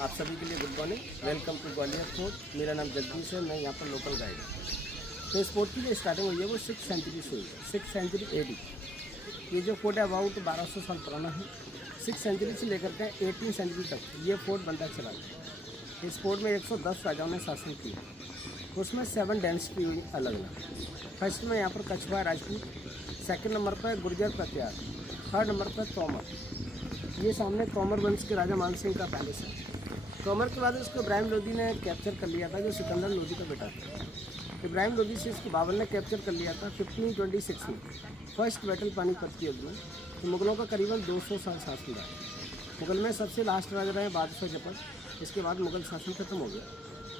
आप सभी के लिए good morning. Welcome to Gwalior fort. मेरा नाम जगदीश है, मैं यहाँ पर लोकल गाइड हूँ। तो इस फोर्ट की जो स्टार्टिंग हुई है वो 6th सेंचुरी से हुई है, 6th सेंचुरी AD। ये जो फोर्ट है अबाउट 1200 साल पुराना है। 6th सेंचुरी से लेकर के 18th सेंचुरी तक ये फोर्ट बनता चला गया। इस फोर्ट में 110 राजाओं ने शासन किया, उसमें 7 डायनेस्टी हुई अलग अलग। फर्स्ट में यहाँ पर कछवाहा राजपूत, सेकंड नंबर पर गुर्जर प्रत्यार, थर्ड नंबर पर तोमर। ये सामने तोमर वंश के राजा मान सिंह का पैलेस है। तोमर के बाद उसको इब्राहिम लोदी ने कैप्चर कर लिया था, जो सिकंदर लोदी का बेटा था। इब्राहिम लोदी से इसके बाबर ने कैप्चर कर लिया था 1526 में, फर्स्ट बैटल पानीपत के युद्ध में। तो मुगलों का करीबन 200 साल शासन रहा। मुगल में सबसे लास्ट राजा रहे बादशाह जफर। इसके बाद मुगल शासन खत्म हो गया।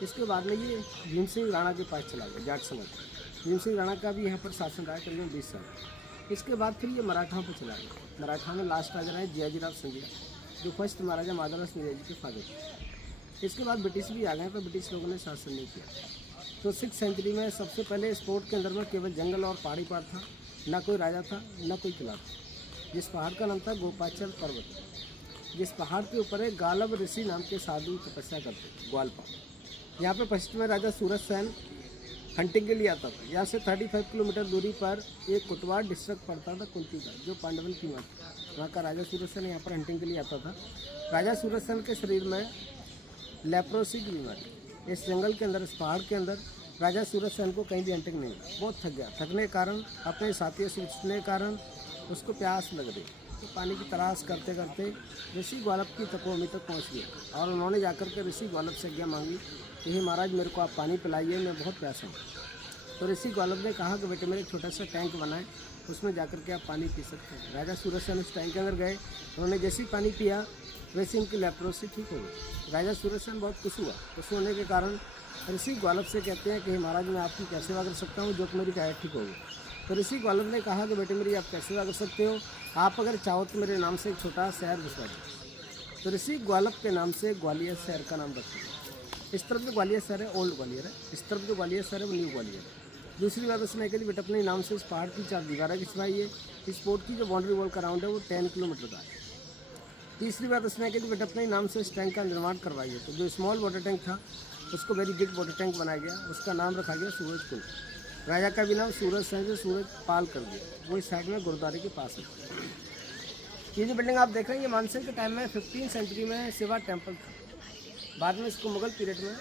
इसके बाद में ये भीम सिंह राणा के पास चला गया जाट समाज। भीम सिंह राणा का भी यहाँ पर शासन रहा करीबन 20 साल। इसके बाद फिर ये मराठाओं पर चला गया। मराठा में लास्ट राजा रहे जियाजीराव सिंधिया, जो फर्स्ट महाराजा माधवराव सिंधिया जी के फादर थे। इसके बाद ब्रिटिश भी आ गए, पर ब्रिटिश लोगों ने शासन नहीं किया। तो 6th सेंचुरी में सबसे पहले इस फोर्ट के अंदर में केवल जंगल और पहाड़ी पार था, ना कोई राजा था, ना कोई किला था। जिस पहाड़ का नाम था गोपाचल पर्वत, जिस पहाड़ के ऊपर एक गालब ऋषि नाम के साधु तपस्या करते ग्वालपा। यहाँ पे पश्चिम में राजा सूरज सेन हंटिंग के लिए आता था। यहाँ से 35 किलोमीटर दूरी पर एक कुटवाड़ डिस्ट्रिक्ट पड़ता था कुंती का, जो पांडवन की माँ थी। वहाँ का राजा सूरज सेन यहाँ पर हंटिंग के लिए आता था। राजा सूरज सेन के शरीर में लेप्रोसी की बीमारी। इस जंगल के अंदर, इस पहाड़ के अंदर राजा सूरज सेन को कहीं भी हंटिंग नहीं हुआ। बहुत थक गया। थकने के कारण, अपने साथियों से उछने के कारण उसको प्यास लग रही। तो पानी की तलाश करते करते ऋषि ग्वालप की तपोभूमि तक पहुंच गया, और उन्होंने जाकर के ऋषि ग्वालप से आज्ञा मांगी कि हे महाराज, मेरे को आप पानी पिलाइए, मैं बहुत प्यासा हूँ। तो ऋषि ग्वालप ने कहा कि बेटे, मेरे एक छोटा सा टैंक बनाए, उसमें जाकर के आप पानी पी सकते हैं। राजा सूरज सेन उस टैंक के अंदर गए। उन्होंने जैसे ही पानी पिया, वैसे उनकी लेप्रोसी ठीक हो गई। राजा सूरज सेन बहुत खुश हुआ। खुश होने के कारण ऋषि ग्वालप से कहते हैं कि हे महाराज, मैं आपकी क्या सेवा कर सकता हूँ, जो कि मेरी डायट ठीक होगी। तो ऋषि ग्वालप ने कहा कि बेटे, मेरी आप क्या सेवा कर सकते हो, आप अगर चाहो तो मेरे नाम से एक छोटा शहर बसवा दो। तो ऋषि ग्वालप के नाम से ग्वालियर शहर का नाम रखा गया। इस तरफ जो ग्वालियर शहर है ओल्ड ग्वालियर है, इस तरफ जो ग्वालियर शहर है वो न्यू ग्वालियर है। दूसरी बात उसने कही, बेटा अपने नाम से इस पहाड़ की 4 दीवारें खिंचवाइए। इस फोर्ट की जो बाउंड्री वॉल का राउंड है वो 10 किलोमीटर का है। तीसरी बात उसने कही, बेटा अपने नाम से इस टैंक का निर्माण करवाइए। तो जो स्मॉल वाटर टैंक था उसको वेरी बिग वाटर टैंक बनाया गया। उसका नाम रखा गया सूरज कुंड। राजा का भी नाम सूरज सेन से सूरज पाल कर दिया। वो इस साइड में गुरुद्वारे के पास है। ये जो बिल्डिंग आप देख रहे हैं, ये मानसिंह के टाइम में 15th सेंचुरी में शिवा टेम्पल था। बाद में इसको मुगल पीरियड में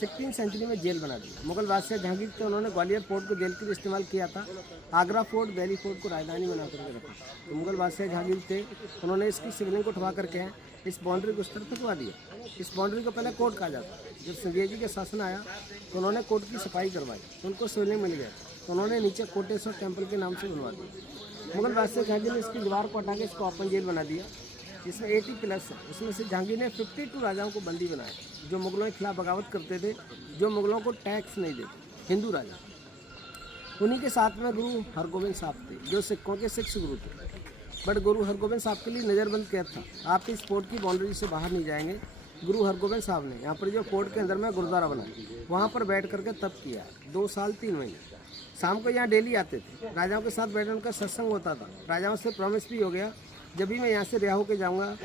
16th सेंचुरी में जेल बना दिया। मुगल बादशाह जहांगीर थे, उन्होंने ग्वालियर फोर्ट को जेल के लिए इस्तेमाल किया था। आगरा फोर्ट, दिल्ली फोर्ट को राजधानी बना करके रखा। तो मुगल बादशाह जहांगीर थे, उन्होंने इसकी शिवलिंग को उठवा करके इस बाउंड्री को उस तरफ तकवा दिया। इस बाउंड्री को पहले कोर्ट कहा जाता। जब सिंधिया जी के शासन आया तो उन्होंने कोर्ट की सफाई करवाई, तो उनको शिवलिंग मिल गया। तो उन्होंने नीचे कोटेश्वर टेम्पल के नाम से बनवा दिया। मुगल बादशाह जहांगीर ने इसकी दीवार को हटा के इसको ओपन जेल बना दिया, जिसमें 80 प्लस है। उसमें से जहांगीर ने 52 राजाओं को बंदी बनाया, जो मुगलों के खिलाफ बगावत करते थे, जो मुगलों को टैक्स नहीं देते, हिंदू राजा। उन्हीं के साथ में गुरु हरगोबिंद साहब थे, जो सिखों के 6 गुरु थे। बट गुरु हरगोबिंद साहब के लिए नज़रबंद कैद था, आप इस फोर्ट की बाउंड्री से बाहर नहीं जाएंगे। गुरु हरगोबिंद साहब ने यहाँ पर जो फोर्ट के अंदर में गुरुद्वारा बनाया, वहाँ पर बैठ करके तप किया 2 साल 3 महीने। शाम को यहाँ डेली आते थे, राजाओं के साथ बैठे उनका सत्संग होता था। राजाओं से प्रॉमिस भी हो गया, जब भी मैं यहाँ से रिहा होकर जाऊँगा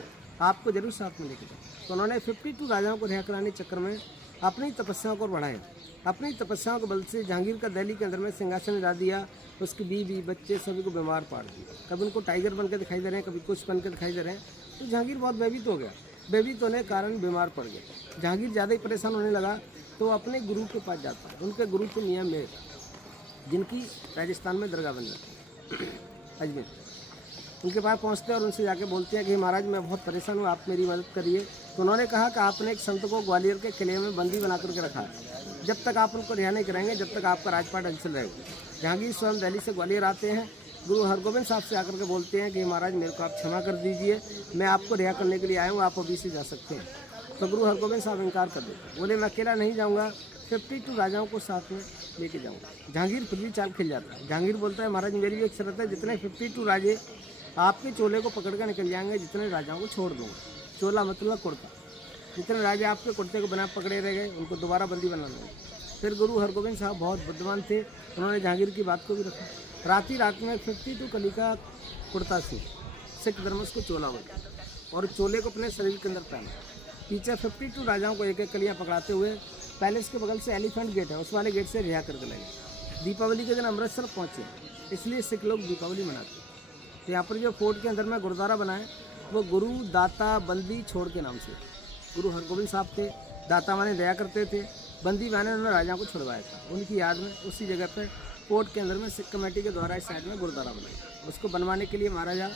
आपको जरूर साथ में लेके जाऊँ। तो उन्होंने 52 राजाओं को रिहा कराने के चक्कर में अपनी तपस्याओं को बढ़ाया। अपनी तपस्याओं के बल से जहांगीर का दिल्ली के अंदर में सिंहासन हिला दिया। उसकी बीवी बच्चे सभी को बीमार पड़ दिया। कभी उनको टाइगर बन के दिखाई दे रहे हैं, कभी कुछ बन के दिखाई दे रहे हैं। तो जहांगीर बहुत भयभीत हो गया। भयभीत होने के कारण बीमार पड़ गया। जहांगीर ज़्यादा ही परेशान होने लगा, तो वो अपने गुरु के पास जाता है। उनके गुरु थे मियाँ मीर, जिनकी राजस्थान में दरगाह बन जाती है अजमेर। उनके पास पहुंचते हैं और उनसे जाके बोलते हैं कि महाराज, मैं बहुत परेशान हूँ, आप मेरी मदद करिए। तो उन्होंने कहा कि आपने एक संत को ग्वालियर के किले में बंदी बना करके रखा है। जब तक आप उनको रिहा नहीं कराएंगे, जब तक आपका राजपाट अचल रहेगा। जहांगीर स्वयं दिल्ली से ग्वालियर आते हैं, गुरु हरगोबिंद साहब से आकर के बोलते हैं कि महाराज, मेरे को आप क्षमा कर दीजिए, मैं आपको रिहा करने के लिए आया हूँ, आप अभी से जा सकते हैं। तो गुरु हरगोबिंद साहब इनकार कर देते, बोले मैं अकेला नहीं जाऊँगा, 52 राजाओं को साथ में लेके जाऊँगा। जहांगीर खुद भी चाल खिल जाता है। जहांगीर बोलता है, महाराज मेरी एक शर्त है, जितने 52 राजे आपके चोले को पकड़ कर निकल जाएंगे, जितने राजाओं को छोड़ दूँगा। चोला मतलब कुर्ता। जितने राजे आपके कुर्ते को बना पकड़े रह गए, उनको दोबारा बंदी बना लेंगे। फिर गुरु हरगोबिंद साहब बहुत बुद्धिमान थे, उन्होंने जहांगीर की बात को भी रखा। रात में 52 कली का कुर्ता सिख धर्म उसको चोला बोलते, और चोले को अपने शरीर के अंदर पहना। पीछे 52 राजाओं को एक एक कलियाँ पकड़ाते हुए पैलेस के बगल से एलिफेंट गेट है, उस वाले गेट से रिहा करके लाए। दीपावली के दिन अमृतसर पहुँचे, इसलिए सिख लोग दीपावली मनाते हैं। तो यहाँ पर जो फोर्ट के अंदर में गुरुद्वारा बना है वो गुरु दाता बंदी छोड़ के नाम से। गुरु हरगोबिंद साहब थे, दाता माने दया करते थे, बंदी माने उन्होंने राजाओं को छुड़वाया था। उनकी याद में उसी जगह पर फोर्ट के अंदर में सिख कमेटी के द्वारा इस साइड में गुरुद्वारा बनाया। उसको बनवाने के लिए महाराजा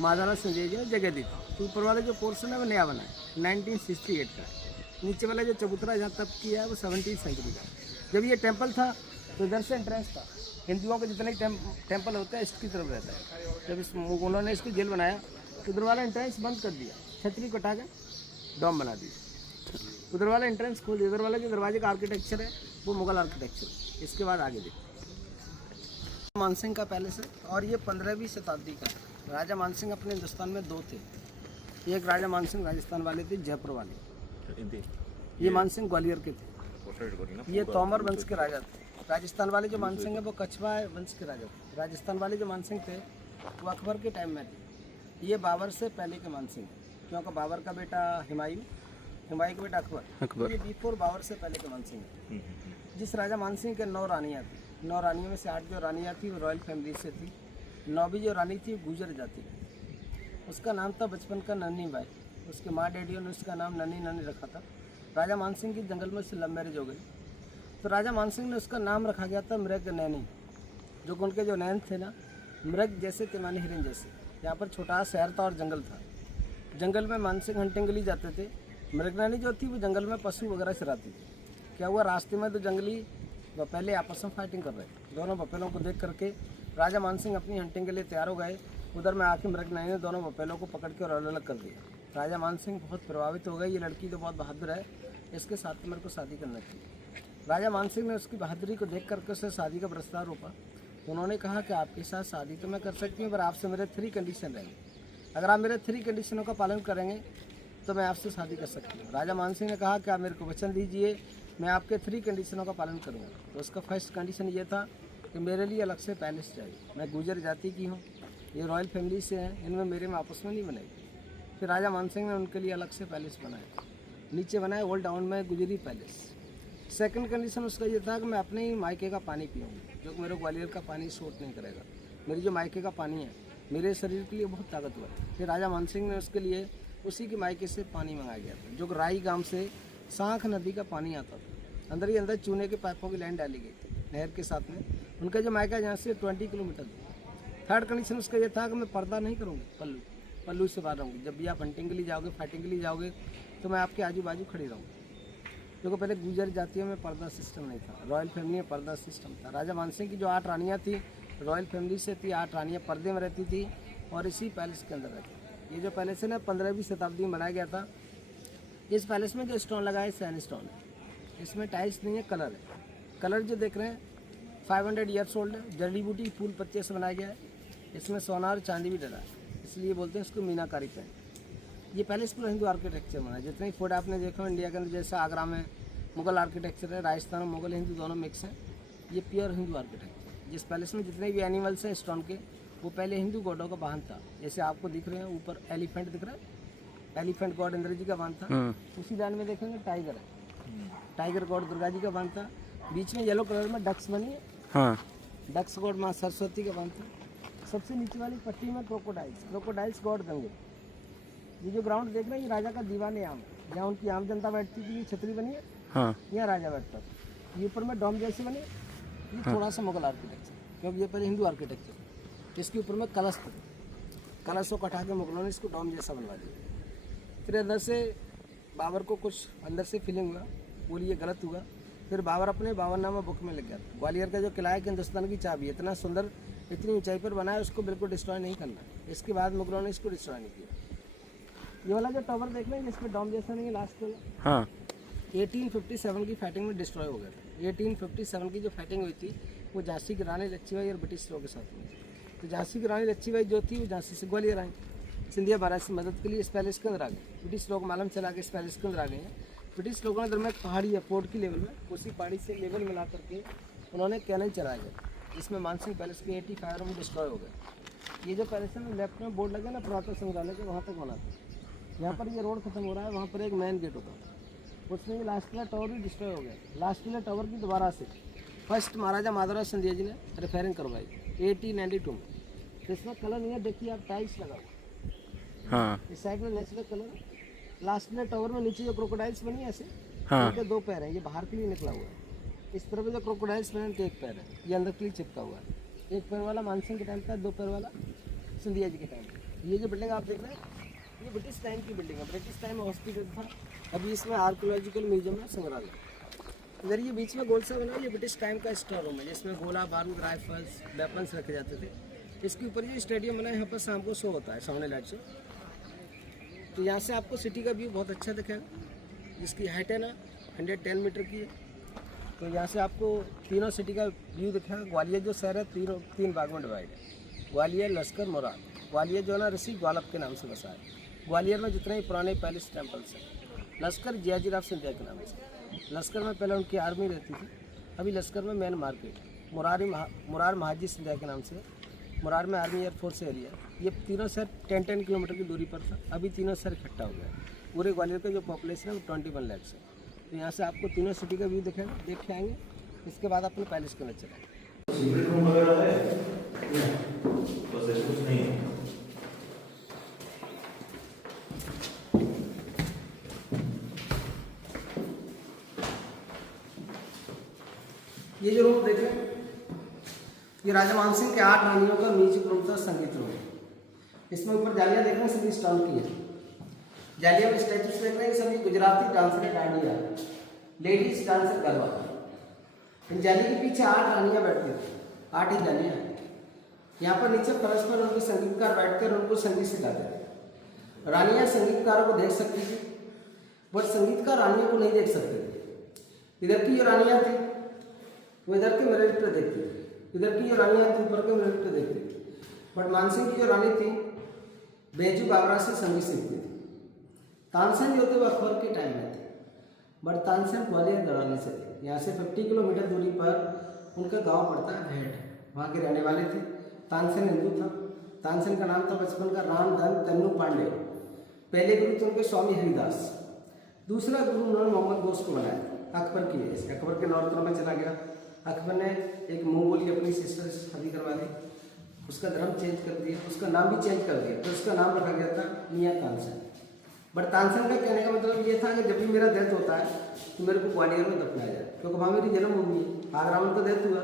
महाराणा संजय जी ने जगह दी थी। तो ऊपर वाला जो पोर्शन है वो नया बना है, 1968 का है। नीचे वाला जो चबूतरा जहाँ तब किया है वो 17वीं सेंचुरी का है। जब ये टेम्पल था तो इधर से एंट्रेंस था, हिंदुओं के जितने टेम्पल होते हैं इसकी तरफ रहता है। जब इस उन्होंने इसको जेल बनाया तो उधर वाला एंट्रेंस बंद कर दिया, छतरी को हटा के डॉम बना दिया। उधर वाला एंट्रेंस खोल दिया। उधर वाला जो दरवाजे का आर्किटेक्चर है वो मुगल आर्किटेक्चर। इसके बाद आगे देखिए मानसिंह का पैलेस है और ये 15वीं शताब्दी का है। राजा मानसिंह अपने हिंदुस्तान में दो थे। एक राजा मानसिंह राजस्थान वाले थे, जयपुर वाले। ये मानसिंह ग्वालियर के थे। ये तोमर वंश के राजा थे। राजस्थान वाले जो मानसिंह है वो कछवा वंश के राजा थे। राजस्थान वाले जो मानसिंह थे वो अकबर के टाइम में थे। ये बाबर से पहले के मानसिंह, क्योंकि बाबर का बेटा हुमायूं का बेटा अकबर। ये बिफोर बाबर से पहले के मानसिंह है। जिस राजा मानसिंह के 9 रानियाँ थी, 9 रानियों में से 8 जो रानियाँ थी वो रॉयल फैमिली से थी। 9वीं जो रानी थी गुजर जाति, उसका नाम था बचपन का नन्नी बाई। उसके माँ डैडियों ने उसका नाम नन्नी नानी रखा था। राजा मानसिंह की जंगल में उससे लव मैरिज हो गई, तो राजा मानसिंह ने उसका नाम रखा गया था मृग नैनी, जो उनके जो नैन थे ना मृग जैसे थे, माने हिरन जैसे। यहाँ पर छोटा शहर था और जंगल था। जंगल में मानसिंह हंटिंग के लिए जाते थे। मृगनैनी जो थी वो जंगल में पशु वगैरह चराती थी। क्या हुआ, रास्ते में तो जंगली बफेले आपस में फाइटिंग कर रहे। दोनों बफेलों को देख करके राजा मानसिंह अपनी हंटिंग के लिए तैयार हो गए। उधर में आके मृगनैनी ने दोनों बफेलों को पकड़ के और अलग अलग कर दिया। राजा मानसिंह बहुत प्रभावित हो गए, ये लड़की तो बहुत बहादुर है, इसके साथ मेरे को शादी करना चाहिए। राजा मानसिंह ने उसकी बहादुरी को देख करके उससे शादी का प्रस्ताव रोका। तो उन्होंने कहा कि आपके साथ शादी तो मैं कर सकती हूँ, पर आपसे मेरे 3 कंडीशन रहेंगे। अगर आप मेरे 3 कंडीशनों का पालन करेंगे तो मैं आपसे शादी कर सकती हूँ। राजा मानसिंह ने कहा कि आप मेरे को वचन दीजिए, मैं आपके 3 कंडीशनों का पालन करूँगा। तो उसका फर्स्ट कंडीशन ये था कि मेरे लिए अलग से पैलेस चाहिए। मैं गुजर जाति की हूँ, ये रॉयल फैमिली से हैं, इनमें मेरे में आपस में नहीं बनेगी। फिर राजा मानसिंह ने उनके लिए अलग से पैलेस बनाया, नीचे बनाया ओल्ड टाउन में गुजरी पैलेस। सेकंड कंडीशन उसका ये था कि मैं अपने ही मायके का पानी पीऊँगी, जो मेरे ग्वालियर का पानी सूट नहीं करेगा। मेरी जो मायके का पानी है मेरे शरीर के लिए बहुत ताकतवर है। फिर राजा मानसिंह ने उसके लिए उसी के मायके से पानी मंगाया गया था, जो राई गांव से सांख नदी का पानी आता था। अंदर ही अंदर चूने के पाइपों की लाइन डाली गई थी नहर के साथ में। उनका जो मायका यहाँ से 20 किलोमीटर था। थर्ड कंडीशन उसका ये था कि मैं पर्दा नहीं करूँगी, पल्लू से बाहर रहूँगी। जब भी आप हंटिंग के लिए जाओगे, फाइटिंग के लिए जाओगे, तो मैं आपके आजू बाजू खड़ी रहूँगी। क्योंकि पहले गुजर जातियों में पर्दा सिस्टम नहीं था, रॉयल फैमिली में पर्दा सिस्टम था। राजा मानसिंह की जो 8 रानियाँ थी रॉयल फैमिली से थी, 8 रानियाँ पर्दे में रहती थी और इसी पैलेस के अंदर रहती थी। ये जो पैलेस है ना 15वीं शताब्दी में बनाया गया था। इस पैलेस में जो स्टोन लगा है सैंड स्टोन है, इसमें टाइल्स नहीं है, कलर है। कलर जो देख रहे हैं 500 ईयर्स ओल्ड है, जड़ी बूटी फूल पत्ते से बनाया गया है। इसमें सोना और चांदी भी डला है, इसलिए बोलते हैं इसको मीनाकारी पेंट। ये पैलेस पूरा हिंदू आर्किटेक्चर बना है। जितने फोर्ट आपने देखा इंडिया के अंदर, जैसा आगरा में मुगल आर्किटेक्चर है, राजस्थान में मुगल हिंदू दोनों मिक्स हैं, ये प्योर हिंदू आर्किटेक्चर। जिस पैलेस में जितने भी एनिमल्स हैं स्टोन के, वो पहले हिंदू गॉडों का वाहन था। जैसे आपको दिख रहे हैं ऊपर एलिफेंट दिख रहा है, एलिफेंट गॉड इंद्र जी का वाहन था। उसी लाइन में देखेंगे टाइगर है, टाइगर गॉड दुर्गा जी का वाहन था। बीच में येलो कलर में डक्स बनी है, हाँ, डक्स गॉड माँ सरस्वती का वाहन था। सबसे नीचे वाली पट्टी में क्रोकोडाइल्स गॉड गंगे। ये जो ग्राउंड देख रहे हैं ये राजा का दीवान आम, जहाँ उनकी आम जनता बैठती थी, ये छतरी बनी है, हाँ, यहाँ राजा बैठता था। ये ऊपर में डोम जैसे बने, ये थोड़ा सा मुगल आर्किटेक्चर, क्योंकि ये पहले हिंदू आर्किटेक्चर। इसके ऊपर में कलश थे, कलश को कटा के मुगलों ने इसको डोम जैसा बनवा दिया। फिर अंदर से बाबर को कुछ अंदर से फीलिंग हुआ, बोली ये गलत हुआ। फिर बाबर अपने बाबरनामा बुक में लिख गया। ग्वालियर का जो किला है कि हिंदुस्तान की चाबी, इतना सुंदर, इतनी ऊंचाई पर बना है, उसको बिल्कुल डिस्ट्रॉय नहीं करना। इसके बाद मुगलों ने इसको डिस्ट्रॉय नहीं किया। ये वाला जो टावर देख रहे हैं जिसमें डॉम जैसा नहीं है लास्ट वाला, हाँ, 1857 की फाइटिंग में डिस्ट्रॉय हो गया था। 1857 की जो फाइटिंग हुई थी वो झांसी की रानी लक्ष्मीबाई और ब्रिटिश लोगों के साथ हुई। तो झांसी की रानी लक्ष्मीबाई जो थी वो झांसी से ग्वालियर आई, सिंधिया महाराज से मदद के लिए इस पैलेस के अंदर आ गए। ब्रिटिश लोग मालूम चला के इस पैलेस के अंदर आ गए हैं। ब्रिटिश लोगों ने अंदर में पहाड़ी है, फोर्ट की लेवल में, उसी पहाड़ी से लेवल मिला करके उन्होंने कैनल चलाया गया, जिसमें मानसिंह पैलेस के 85 में डिस्ट्रॉय हो गए। ये जो पैलेस है ना लेफ्ट में बोर्ड लगे ना पुरातत्व संग्रहालय के, वहाँ तक बना था। यहाँ पर ये रोड खत्म हो रहा है, वहाँ पर एक मेन गेट होता है, उसमें भी लास्ट किला टावर भी डिस्ट्रॉय हो गया। लास्ट किला टावर की दोबारा से फर्स्ट महाराजा माधवराज सिंधिया जी ने रिपेयरिंग करवाई 1892 में। तो इसमें कलर नहीं है, देखिए आप टाइल्स लगा हुआ। हाँ इस साइड में नेचुरल कलर, लास्ट में टावर में नीचे जो क्रोकोडाइल्स बनी है ऐसे, हाँ इनके 2 पैर हैं, ये बाहर के लिए निकला हुआ है। इस तरफ जो क्रोकोडाइल्स बने इनके 1 पैर है, ये अंदर के लिए चिपका हुआ है। 1 पैर वाला मानसिंह के टाइम का, 2 पैर वाला सिंधिया जी के टाइम का। ये जो बिल्डिंग आप देख रहे हैं ये ब्रिटिश टाइम की बिल्डिंग है। ब्रिटिश टाइम हॉस्पिटल था, अभी इसमें आर्कोलॉजिकल म्यूजियम है, संग्रहालय। इधर ये बीच में गोल सा बना, ये ब्रिटिश टाइम का स्टोर रूम है, जिसमें गोला बारूद राइफल्स वेपन्स रखे जाते थे। इसके ऊपर जो स्टेडियम बना है, यहाँ पर शाम को शो होता है सामने लाइट से। तो यहाँ से आपको सिटी का व्यू बहुत अच्छा दिखेगा, जिसकी हाइट है ना 110 मीटर की है। तो यहाँ से आपको तीनों सिटी का व्यू दिखेगा। ग्वालियर जो शहर है 3 भाग में डिवाइड है, ग्वालियर, लश्कर, मुराद। ग्वालियर जो है ना ऋषि ग्वालप के नाम से बसा है। ग्वालियर में जितने ही पुराने पैलेस टेम्पल्स हैं। लश्कर जियाजीराव सिंधिया के नाम से। लश्कर में पहले उनकी आर्मी रहती थी, अभी लश्कर में मेन मार्केट है। मुरार महाजी सिंधिया के नाम से। मुरार में आर्मी एयरफोर्स एरिया है। ये तीनों शहर 10-10 किलोमीटर की दूरी पर था, अभी तीनों शहर इकट्ठा हो गया। पूरे ग्वालियर का जो पॉपुलेशन है वो 21 लाख है। तो यहाँ से आपको तीनों सिटी का व्यू दिखेगा, देख के आएंगे। इसके बाद अपने पैलेस के अंदर चलेंगे। सीक्रेट रूम वगैरह है? बस ऐसा कुछ नहीं है। ये जो रूम देखें, ये राजा मानसिंह के 8 रानियों का म्यूजिक रूम था, संगीत रूम। इसमें ऊपर जालियाँ देख रहे हैं, सभी स्टोन की है। जालिया में स्टैचूस देख रहे हैं, सभी Gujarati dancer dandiya, ladies dancer garba. इन जाली के पीछे 8 रानियां बैठती थी, 8 ही रानियां। यहाँ पर नीचे फर्श पर उनके संगीतकार बैठते और उनको संगीत सिखाते थे। रानियां संगीतकारों को देख सकती थी, बट संगीतकार रानियों को नहीं देख सकते थे। इधर की जो रानियां थी वो इधर के मिरर पे देखती थी, इधर की जो रानियां थी ऊपर के मिरर पे देखती थी। बट मानसिंह की जो रानी थी बेजू बाबरा से संगीत सीखती थी। तानसेन जो थे वो अकबर के टाइम में थे, बट तानसेन ग्वालियर घराने से थे। यहाँ से 50 किलोमीटर दूरी पर उनका गांव पड़ता है भेड़, वहाँ के रहने वाले थे। तानसेन हिंदू था। तानसेन का नाम था बचपन का राम धन तन्नू पांडे। पहले गुरु थे उनके स्वामी हरिदास। दूसरा गुरु उन्होंने मोहम्मद घोष को बनाया अकबर की वजह से। अकबर के नॉर्थ में चला गया, अकबर ने एक मुँह बोली अपनी सिस्टर से शादी करवा दी, उसका धर्म चेंज कर दिया, उसका नाम भी चेंज कर दिया, तो उसका नाम रखा गया था मियाँ तानसेन। बट तानसेन का कहने का मतलब ये था कि जब भी मेरा डेथ होता है तो मेरे को ग्वालियर में दफनाया जाए, क्योंकि वहाँ मेरी जन्मभूमि है। आगरा में तो डेथ हुआ,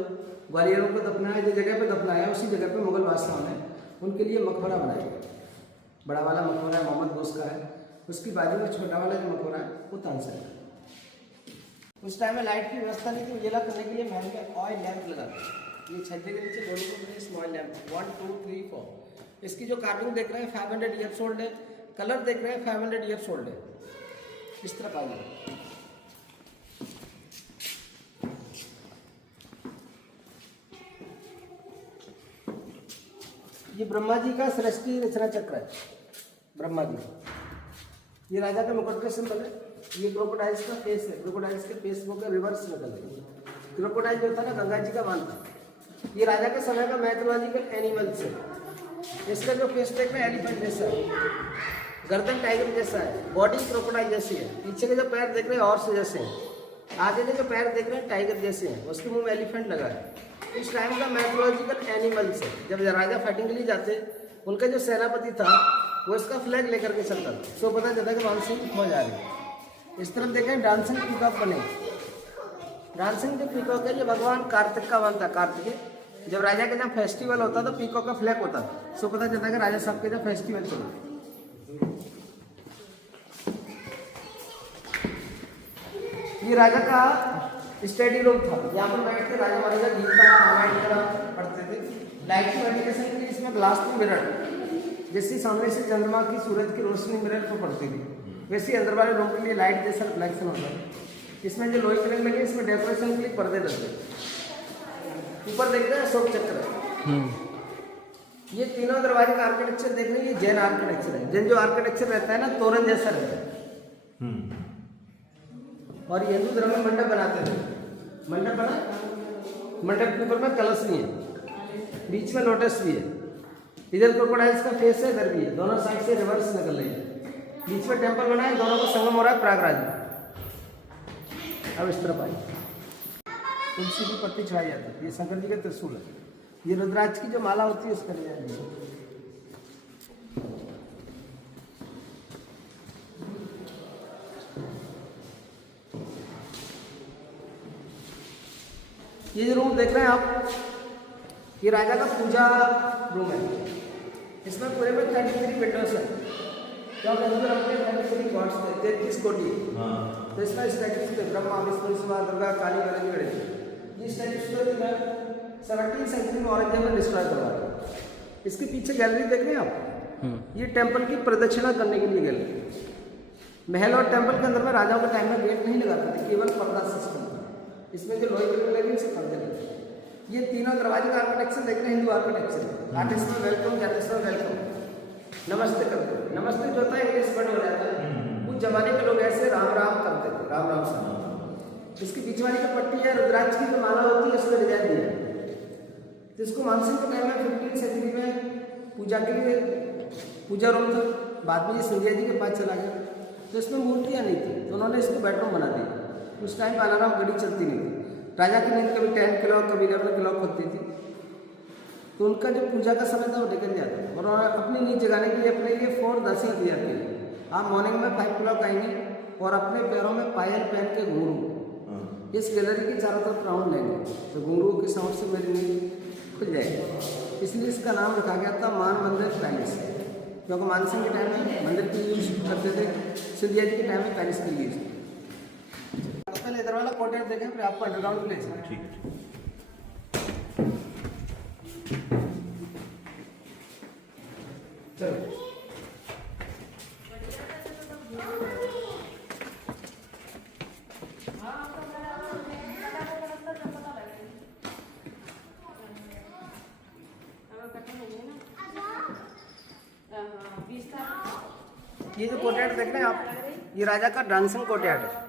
ग्वालियर में दफनाया, जिस जगह पे दफनाया उसी जगह पे मुगल बादशाहों ने उनके लिए मकबरा बनाया गया। बड़ा वाला मकबरा मोहम्मद घोष का है, उसकी बाजू में छोटा वाला जो मकबरा है वो तानसेन का। उस टाइम में लाइट की व्यवस्था नहीं थी, उजाला करने के लिए महल में ऑयल लैंप लगा था। ये छज्जे के नीचे दोनों स्मॉल लैंप 1 2 3 4। इसकी जो कार्विंग देख रहे हैं 500 ईयर्स ओल्ड है, कलर देख रहे हैं 500 ईयर्स ओल्ड है। इस तरफ आ जाए। ये ब्रह्मा जी का सृष्टि रचना चक्र है, ब्रह्मा जी। ये राजा का मुकुट का सिंबल है। ये क्रोकोडाइल्स का फेस है, क्रोकोडाइल्स के फेस को रिवर्स निकल रही है। क्रोकोडाइल जो था ना गंगा जी का मान था। ये राजा के समय का मैथोलॉजिकल एनिमल्स है। इसका जो फेस देख रहे हैं एलिफेंट जैसा है, गर्दन टाइगर जैसा है, बॉडी क्रोकोडाइल जैसी है, पीछे के जो पैर देख रहे हैं हॉर्स जैसे हैं, आगे के जो पैर देख रहे हैं टाइगर जैसे हैं, उसके मुंह में एलिफेंट लगा है। इस टाइम का मैथोलॉजिकल एनिमल्स है। जब राजा फाइटिंग के लिए जाते, उनका जो सेनापति था वो इसका फ्लैग लेकर के चलता था, सो पता चलता कि मानसिंह की फौज आ रही है। इस तरफ देखें डांसिंग पीकॉक बने। डांसिंग जो पीकॉक है ये भगवान कार्तिक का वन था। कार्तिक जब राजा के जब फेस्टिवल होता तो पीकॉक का फ्लैग होता, सो पता चलता है कि राजा साहब के जब फेस्टिवल चलता। ये राजा का स्टडी रूम था, यहाँ पर बैठ के राजा महाराजा गीता रामायण पढ़ते थे। लाइट की वेंटिलेशन के लिए इसमें ग्लास में मिरर, जैसे सामने से चंद्रमा की सूरज की रोशनी मिरर पर पड़ती थी, वैसे अंदर वाले रूम के लिए लाइट जैसा रिफ्लेक्शन होता है। इसमें जो लोहे कलर लगे इसमें डेकोरेशन के लिए पर्दे लगते हैं। ऊपर देखते हैं अशोक चक्र। ये तीनों दरवाजे का आर्किटेक्चर देख रहे हैं, ये जैन आर्किटेक्चर है। जैन जो आर्किटेक्चर रहता है ना तोरण जैसा रहता है। और ये हिंदू धर्म में मंडप बनाते थे। मंडप बना, मंडप के ऊपर में कलश भी है, बीच में लोटस भी है। इधर क्रोकोडाइल्स का फेस है, इधर भी है, दोनों साइड से रिवर्स निकल रही है। बीच में टेम्पल बना है, दोनों को संगम हो रहा है प्रयागराज में। अब इस तरफ आइए, तुलसी की पत्ती चढ़ाई जाती है, ये शंकर जी का त्रिशूल है, ये रुद्राक्ष की जो माला होती है उसका डिजाइन है। ये जो रूम देख रहे हैं आप, ये राजा का पूजा रूम है। इसमें पूरे में 33 विंडोज है, जो अंदर अपने 33 गॉड्स थे, 33 कोटि। तो इसमें स्टैचूज थे, ब्रह्मा विष्णु शिवा दुर्गा काली गणेश गणेश। ये स्टैचूज थे 17वीं सेंचुरी में औरंगजेब ने डिस्ट्रॉय करवा दिया। इसके पीछे गैलरी देख रहे हैं आप, ये टेम्पल की प्रदक्षिणा करने के लिए गैलरी। महल और टेम्पल के अंदर में राजाओं के टाइम में गेट नहीं लगाते थे, केवल पर्दा सिस्टम। इसमें जो लोहे की लगी उसे पर्दे लगे। ये तीनों दरवाजे का आर्किटेक्चर देख रहे हैं, हिंदू आर्किटेक्चर। आर्टिस्ट में वेलकम, जातिस्ट में वेलकम, नमस्ते करते हैं। नमस्ते जो होता है इंग्लिश वर्ड हो जाता है। उस जमाने के लोग ऐसे राम राम करते थे, राम राम साहब। इसकी बीच वाली जो पट्टी है, रुद्राक्ष की जो माला होती है, उसका डिजाइन दिया है। तो इसको मानसिंह के टाइम में 15वीं सेंचुरी में पूजा के लिए पूजा रूम था। बाद में ये सिंधिया जी के पास चला गया, तो इसमें मूर्तियाँ नहीं थी, तो उन्होंने इसको बेडरूम बना दिया। उस टाइम पर अलार्म घड़ी चलती नहीं थी, राजा की नींद कभी 10 क्लॉक कभी 11 क्लॉक होती थी। तो उनका जो पूजा का समय था वो निकल जाता है, और उन्होंने अपनी नींद जगाने के लिए अपने लिए 4 दसियाँ दी जाती है। आप मॉर्निंग में 5 क्लॉक आएंगे और अपने पैरों में पायल पहन के घुंघरू इस गैलरी के चारों तरफ राउंड लेंगे, तो घुंघरू के साउंड से मेरी नींद खुल जाएगी। इसलिए इसका नाम रखा गया था मान मंदिर पैलेस, क्योंकि मानसिंह के टाइम में मंदिर की यूज करते थे, सिंधिया जी के टाइम में पैलेस की यूज। पहले इधर वाला कोर्टयार्ड देखें, फिर आपको अंडरग्राउंड प्लेस है। ठीक है। चलो ये जो कोर्टयार्ड देख रहे हैं आप, ये राजा का डांसिंग कोर्टयार्ड है।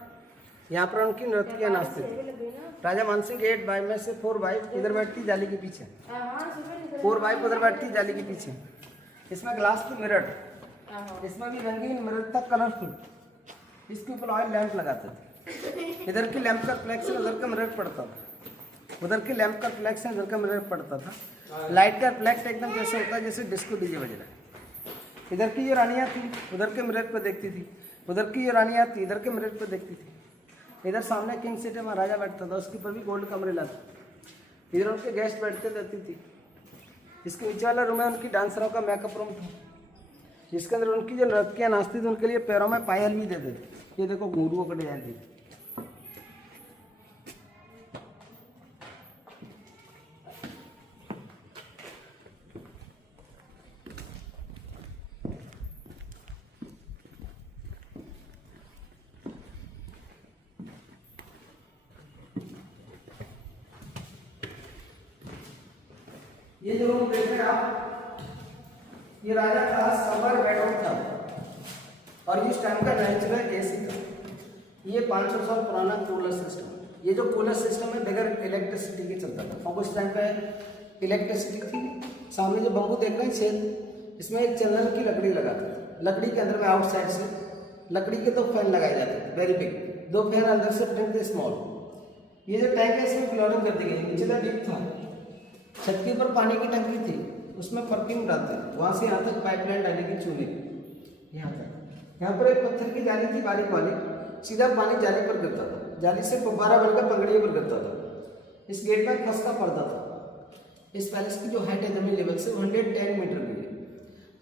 यहाँ पर उनकी नृत्य नाचते थे। राजा मानसिंह 8 बाई में से 4 बाई इधर बैठती जाली के पीछे, 4 बाई उधर बैठती जाली के पीछे। इसमें ग्लास की मिरर, इसमें भी रंगीन मिरर था, कलरफुल। इसके ऊपर ऑयल लैंप लगाते थे। इधर की लैंप का रिफ्लेक्शन उधर का मिरर पड़ता था, उधर की लैंप का रिफ्लेक्शन उधर का मिरर पड़ता था। लाइट का रिफ्लेक्ट एकदम जैसे होता है जैसे डिस्को डीजे बज रहा है। इधर की ये रानियाँ थी, उधर के मिरर पर देखती थी, उधर की ये रानियाँ थी, इधर के मिरर पर देखती थी। इधर सामने किंग सीट में राजा बैठता था, उसके ऊपर भी गोल्ड का अम्ब्रेला था। इधर उनके गेस्ट बैठते रहती थी। इसके नीचे वाला रूम है उनकी डांसरों का मेकअप रूम था, जिसके अंदर उनकी जो लड़कियाँ नाचती थी उनके लिए पैरों में पायल भी देते थे। ये देखो घुंघरुओं का डिजाइन थी। ये जो रूम देख रहे हैं आप, ये राजा का समर बेडरूम था, और इस टाइम का नेचुरल एसी था। ये 500 साल पुराना कूलर सिस्टम। ये जो कूलर सिस्टम है बगैर इलेक्ट्रिसिटी के चलता था, और उस टाइम पे इलेक्ट्रिसिटी थी। सामने जो बम्बू देख रहे हैं छेद, इसमें एक चंदन की लकड़ी लगाते थे। लकड़ी के अंदर में आउटसाइड से लकड़ी के 2 फैन लगाए जाते थे, वेरी बिग। 2 फैन अंदर से प्रिंट थे स्मॉल। ये जो टैंक है इसमें फ्लोरिंग कर दी गई, नीचे का डीप था। छत के ऊपर पानी की टंकी थी, उसमें परफ्यूम डालते थे। वहाँ से यहाँ तक पाइपलाइन डालेगी चूल्हे, यहाँ तक। यहाँ पर एक पत्थर की जाली थी बारीक वाली, सीधा पानी जाली पर गिरता था, जाली से फुब्बारा बनकर पंगड़ियों पर गिरता था। इस गेट में खस का पर्दा था। इस पैलेस की जो हाइट है जमीन लेवल से 110 मीटर की है।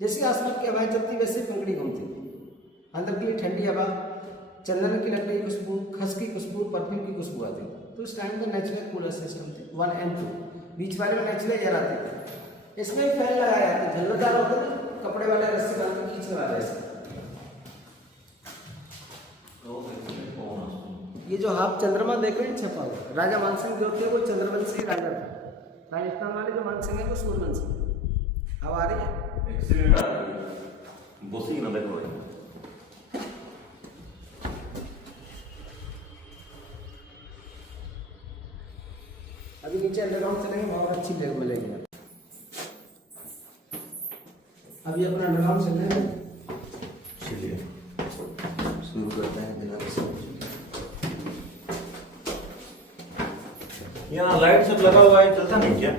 जैसे आसमान की हवाएं चलती वैसे पंगड़ी घूमती। अंदर की ठंडी हवा, चंदन की लकड़ी की खुशबू, खस की खुशबू, परफ्यूम की खुशबू आती। तो इस टाइम का नेचुरल कूलर सिस्टम थे 1 and 2। बीच वाले में नेचुरल एयर आती थी। इसमें फैन लगाया जाता, झल्लरदार होते थे, कपड़े वाले रस्सी बांध के खींचने वाले ऐसे। ये जो हाफ चंद्रमा देख रहे हैं छपा हुआ, राजा मानसिंह जो थे वो चंद्रवंशी राजा थे। राजस्थान वाले जो मानसिंह है वो सूर्यवंशी। अब आ रही है एक्सीडेंट आ रही है, बोसी ना देखो। अभी नीचे अंडरग्राउंड चलेंगे, बहुत अच्छी जगह मिलेगी। अभी अपना अंडरग्राउंड चल रहे हैं। चलिए। यहाँ लाइट सब लगा हुआ है, चलता नहीं क्या?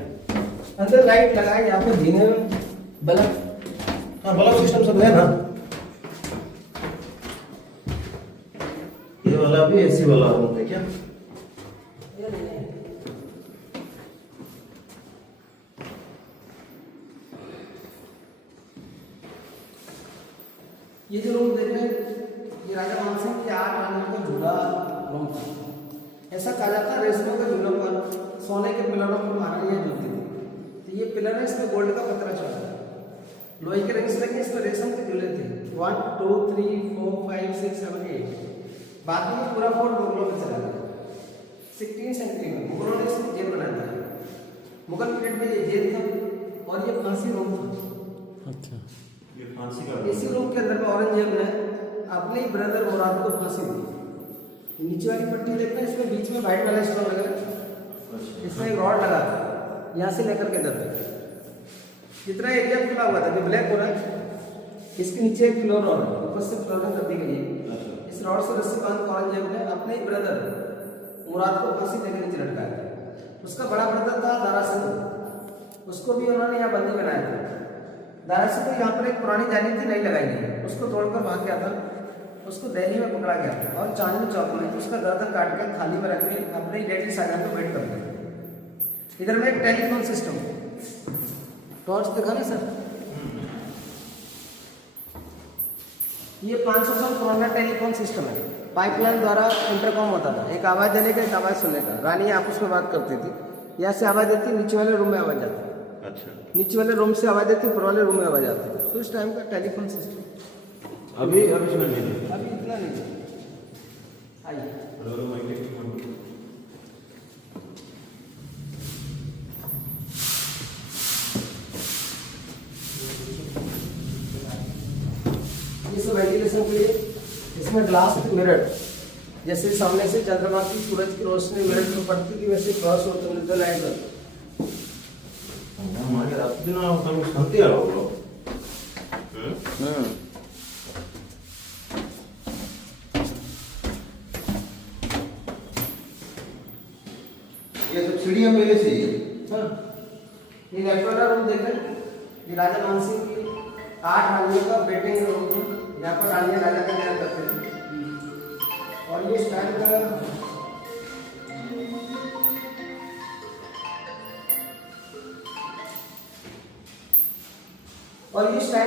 अंदर लाइट लगा है, यहाँ पे धीमे बल्ब, हाँ बल्ब सिस्टम सब है ना? ये वाला भी एसी वाला रूम है क्या? ये जो रूम देख रहे हैं, ये राजा मानसिंह के 8 रानियों का झूला रूम था। ऐसा कहा जाता है रेशमों के झूलों पर सोने के पिलरों पर महारानियां झूलती थी। तो ये पिलर है, इसमें गोल्ड का पत्थर चढ़ा है, लोहे के रिंग्स लगे, इसमें रेशम के झूले थे। 1 2 3 4 5 6 7 8। बाद में ये पूरा फोर्ट मुगलों में चला गया। 16वीं सेंचुरी में मुगलों ने इसमें जेल बना दिया। मुगल पीरियड में ये जेल था और ये फांसी रूम था। अच्छा, ये फांसी का इसी रूम के अंदर में औरंगजेब ने अपने ही ब्रदर मुराद को फांसी दी। नीचे वाली पट्टी देखना, इसमें बीच में वाइट वाला स्टोन लगा है, अच्छा। इसमें एक रॉड लगा था, यहाँ से लेकर के इधर तक जितना एरिया खुला हुआ था, जो ब्लैक हो रहा है, इसके नीचे एक फ्लोर रॉड है, ऊपर से फ्लोरिंग कर दी गई है। अच्छा। इस रॉड से रस्सी बांध औरंगजेब ने अपने ही ब्रदर मुराद को फांसी देकर नीचे लटकाया था। उसका बड़ा ब्रदर था दारा सिंह, उसको भी उन्होंने यहाँ बंदी बनाया था। दारा सिंह को यहाँ पर एक पुरानी जाली थी, नहीं लगाई गई, उसको तोड़कर भाग गया था। उसको दिल्ली में पकड़ा गया था और चांदनी चौक में उसका गर्दन काट कर थाली में रख के अपने ही लेडी साइड में वेट कर दिया। इधर में एक टेलीफोन सिस्टम, टॉर्च दिखा ना सर, ये 500 साल पुराना टेलीफोन सिस्टम है। पाइपलाइन द्वारा इंटरकॉम होता था, एक आवाज़ देने का, एक आवाज़ सुनने का। रानी आपस में बात करती थी, यहाँ से आवाज़ देती, नीचे वाले रूम में आवाज़ जाती, अच्छा। नीचे वाले रूम से आवाज़ देती, ऊपर वाले रूम में आवाज़ आती। तो इस टाइम का टेलीफोन सिस्टम अभी इसमें नहीं है। अभी इतना नहीं है। आइए, ये सब वेंटिलेशन के लिए, इसमें ग्लास मिरर, जैसे सामने से चंद्रमा की सूरज की रोशनी मिरर में पड़ती थी, वैसे क्रॉस होते मिलते लाइट लगती। हमारे रात दिन हम शांति आ रहा होगा। ये सब सीढ़ियां पहले से ही हाँ, ये लेफ्ट रूम देख रहे हैं, ये राजा मानसिंह की 8 रानियों का वेटिंग रूम था। यहाँ पर रानियां राजा का न्याय करते थे। और ये स्टाइल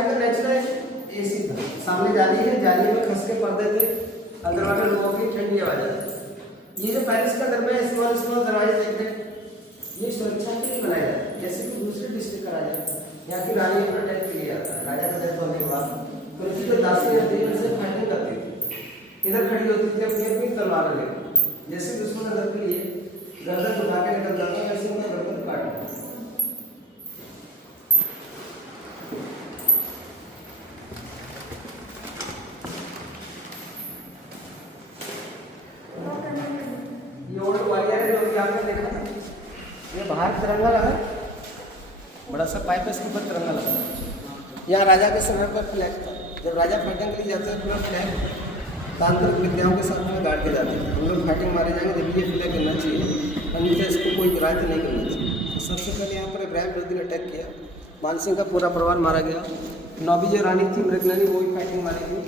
का नेचुरल एसी था। सामने जाली है, जाली में खस के पर्दे थे, अंदर वाले लोगों की ठंडी आवाज आती। ये जो पैलेस का दरवाजा स्मॉल स्मॉल दरवाजे देख रहे हैं, ये सुरक्षा के लिए बनाया जाता है। जैसे कि दूसरे डिस्ट्रिक्ट का राजा, यहाँ की रानी प्रोटेक्ट के लिए आता है। राजा का डेथ होने के बाद तो उनकी जो दासी रहती है उनसे फाइटिंग करती थी, इधर खड़ी होती थी अपनी अपनी तलवार लेकर। जैसे दुश्मन अगर के लिए गर्दन उठा के निकल जाता है, वैसे उनका गर्दन काट। ये ओल्ड ग्वालियर है जो कि आपने देखा था, ये बाहर तिरंगा लगा, बड़ा सा पाइप है, इसके ऊपर तिरंगा लगा। यहाँ राजा के समय पर फ्लैग था, जब राजा फाइटिंग के लिए जाते थे पूरा फ्लैग तांत्रिक विद्याओं के साथ में गाड़ के जाते थे। हम लोग फाइटिंग मारे जाएंगे जब ये फ्लैग गिरना चाहिए, अन्यथा इसको कोई गिराज नहीं करना चाहिए। तो सबसे पहले यहाँ पर इब्राहिम लोधी ने अटैक किया, मानसिंह का पूरा परिवार मारा गया। नौबी जो रानी थी मृगननी, वो भी फाइटिंग मारी गई।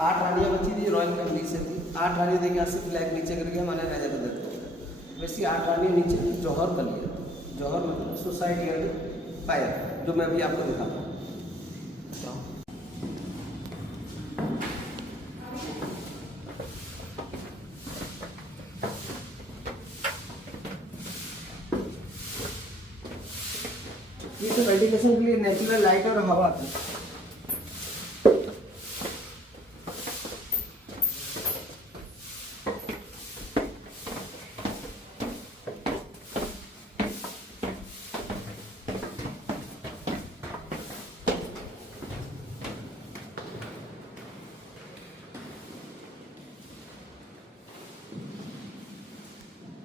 8 रानियाँ बची थी, रॉयल फैमिली से थी। 8 रानियाँ देखिए, यहाँ से फ्लैग नीचे गिर गया, माने राजा का डेथ हो गया। वैसे 8 रानियाँ नीचे जौहर कर लिया, जौहर मतलब सोसाइटी एंड फायर, जो मैं भी आपको दिखाता हूँ। ये सब वेंटिलेशन के लिए नेचुरल लाइट और हवा थी।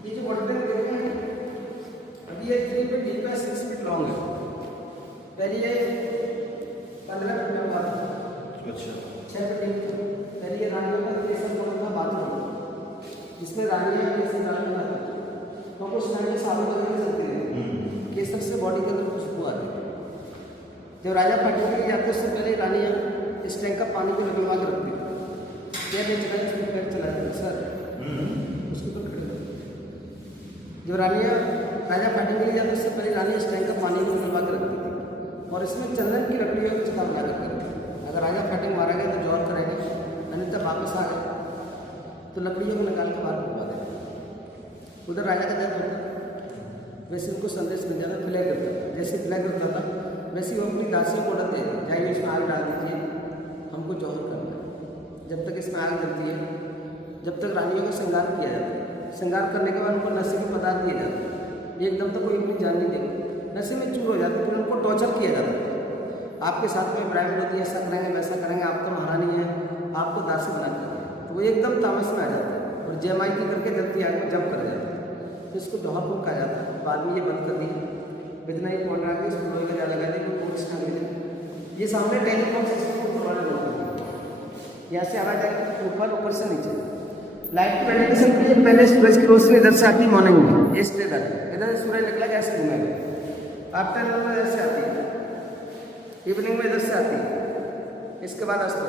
ये जो मोटर देख रहे हैं, अभी ये 3 फीट डीप है, 6 फीट लॉन्ग है। पहले ये 15 फीट में हुआ था, अच्छा। 6 फीट डीप, पहले देखिए रानियों का केसर कमल का बाथरूम, इसमें रानियाँ केसर डालना है तो कुछ रानियाँ सालों तक नहीं चलती रहती, केसर से बॉडी के अंदर खुशबू आती है। जब राजा फाटने के लिए जाते उससे पहले रानियाँ इस टैंक का पानी को निकलवा के रखती थी। क्या नहीं चला इसमें पैर चला जाता सर उसके ऊपर खड़े रहते। जब रानियाँ राजा फाटने के लिए जाते उससे पहले रानियाँ इस टैंक का पानी को निकलवा के रखती थी और इसमें चंदन की लकड़ियों का चिता बना कर करती। अगर राजा फाटने मारा गया तो जौर करेंगे, अन्यथा वापस आ गए तो लकड़ियों को निकाल के बाहर निकलवा देंगे। उधर राजा का डेथ होता वैसे उनको संदेश मिल जाता, फ्लैग करता, जैसे फ्लैग होता था वैसे वो अपनी दासियों को ऑर्डर दे जाइए इसमें आग डाल दीजिए, हमको जौहर करना है। जब तक इसमें आग जलती है, जब तक रानियों का श्रृंगार किया जाता है, श्रृंगार करने के बाद उनको नशे के पदार्थ दिए जाते हैं, एकदम तो कोई अपनी जान नहीं देगा, नशे में चूर हो जाते हैं, फिर उनको टॉर्चर किया जाता है। आपके साथ में ब्राइड होती है, ऐसा करेंगे वैसा करेंगे, आप तो महारानी है, आपको दासी बना कर तो वो एकदम तामस में आ जाता है और जयमाई की करके जलती आग को जब कर जाता है, तो इसको जौहरपुर कहा जाता है। बाद में ये बंद कर दिया, इतना ही फोन रहा इसको लोहे का जाल लगा दे कोई पोस्ट टांग दे। ये सामने टेलीफोन सिस्टम को बड़ा लोग यहाँ से आना जाएगा ऊपर, ऊपर से नीचे लाइट प्रेडिक्शन के लिए पहले सूरज की रोशनी इधर से आती मॉर्निंग में, ये स्टेज इधर सूरज निकला कैसे घूमेगा, आफ्टरनून में इधर से आती है, इवनिंग में इधर से आती है, इसके बाद अस्त।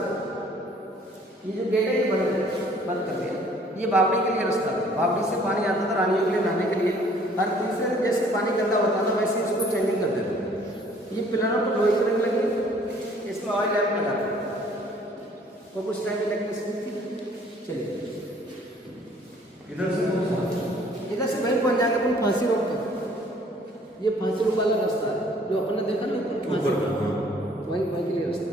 ये जो गेट है ये बंद कर दिया। ये बावड़ी के लिए रास्ता है, बावड़ी से पानी आता था रानियों के लिए नहाने के लिए, हर तीसरे जैसे पानी गंदा होता था वैसे इसको चेंजिंग कर देते थे। ये पिलरों को लोहे की रंग लगी, इसमें ऑयल लैम्प लगा तो कुछ टाइम इलेक्ट्रिसिटी थी। चलिए इधर से वहीं पहुँच जाएगा अपन फांसी रोक तक। ये फांसी रोक वाला रास्ता है जो अपन ने देखा ना, वहीं के लिए रास्ता।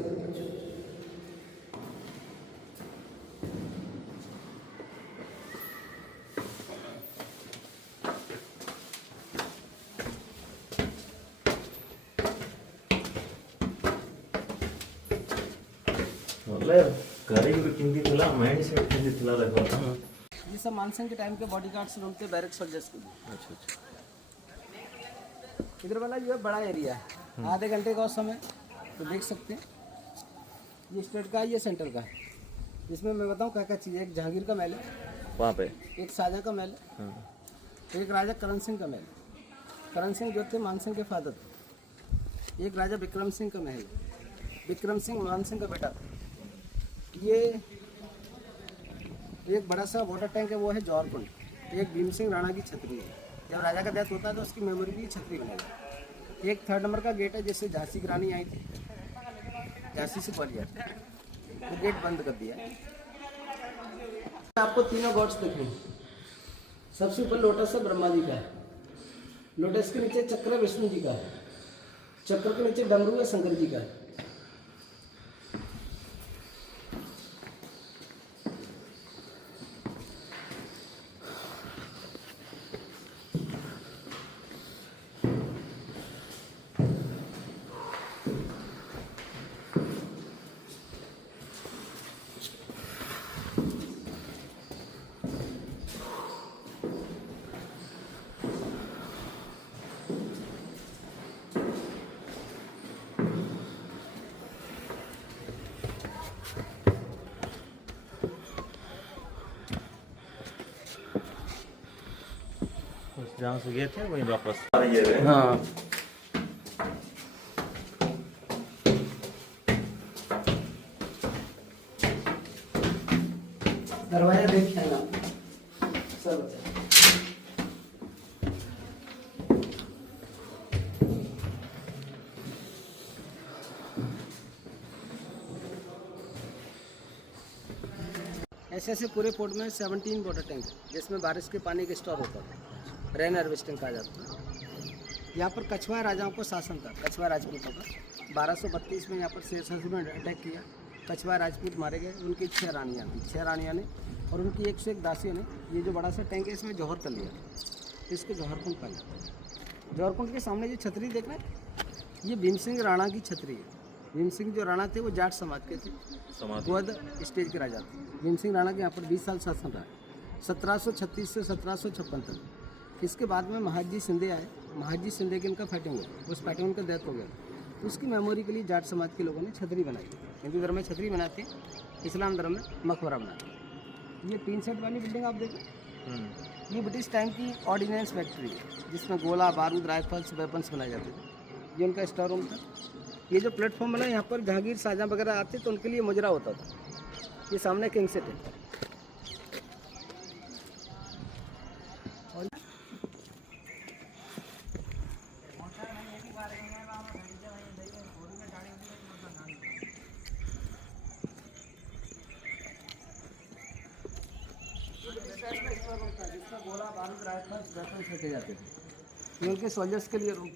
ये सब मानसिंह के टाइम के बॉडीगार्ड्स रूमते बैरक सोल्जर्स के लिए। अच्छा। इधर वाला जो है बड़ा एरिया है, आधे घंटे का समय तो देख सकते हैं। ये स्टेट का है, ये सेंटर का है। इसमें मैं बताऊँ क्या क्या चीज़ है। एक जहांगीर का महल है वहाँ पे, एक शाहजहाँ का महल है, एक राजा करण सिंह का महल। करण सिंह जो थे मानसिंह के फादर थे। एक राजा विक्रम सिंह का महल, विक्रम सिंह मानसिंह का बेटा था। ये एक बड़ा सा वाटर टैंक है, वो है जौहरकुंड। एक भीम सिंह राणा की छतरी है, जब राजा का डेथ होता है तो उसकी मेमोरी की छतरी बनाई। एक 3rd नंबर का गेट है, जिससे झांसी की रानी आई थी, झांसी से ग्वालियर, वो गेट बंद कर दिया। आपको तीनों गॉड्स दिखेंगे। सबसे ऊपर लोटस है, ब्रह्मा जी का है। लोटस के नीचे चक्र है, विष्णु जी का है। चक्र के नीचे डमरू है, शंकर जी का है। जहाँ से गए थे वहीं वापस। हाँ, दरवाजा देखिए ना सब। ऐसे पूरे पोर्ट में 17 वाटर टैंक है, जिसमें बारिश के पानी का स्टोर होता था, रेन हार्वेस्टिंग कहा जाता है। यहाँ पर कछवाहा राजाओं को शासन था, कछवाहा राजपूतों का। 1232 में यहाँ पर शेरशाह ने अटैक किया, कछवाहा राजपूत मारे गए। उनकी 6 रानियाँ थी, 6 रानियाँ ने और उनकी 1 से 1 दासियों ने ये जो बड़ा सा टैंक है इसमें जौहर कर लिया, इसको जौहरकुंड कहा जाता है। जौहरकुंड के सामने जो छतरी देख रहे हैं, ये भीम सिंह राणा की छतरी है। भीम सिंह जो राणा थे वो जाट समाज के थे, गोद स्टेज के राजा थे। भीम सिंह राणा के यहाँ पर 20 साल शासन रहा, 1736 से 1756 तक। इसके बाद में महाजी शिंदे आए, महाजी शिंदे के इनका फाइटिंग हुआ, उस फाइटिंग में उनका डेथ हो गया। तो उसकी मेमोरी के लिए जाट समाज के लोगों ने छतरी बनाई। हिंदू धर्म में छतरी बनाते, इस्लाम धर्म में मकबरा बनाते। ये 3 सेट वाली बिल्डिंग आप देखो, ये ब्रिटिश टाइम की ऑर्डिनेंस फैक्ट्री है जिसमें गोला बारूद राइफल्स वेपन्स बनाए जाते थे। ये उनका स्टोर रूम था। ये जो प्लेटफॉर्म बना, यहाँ पर जहांगीर शाहजहाँ वगैरह आते तो उनके लिए मुजरा होता था। ये सामने किंग सेट है। जिसमें गोला बारूद राइफल्स वेपन्स रखे जाते थे। ये उनके सोल्जर्स के लिए रूम।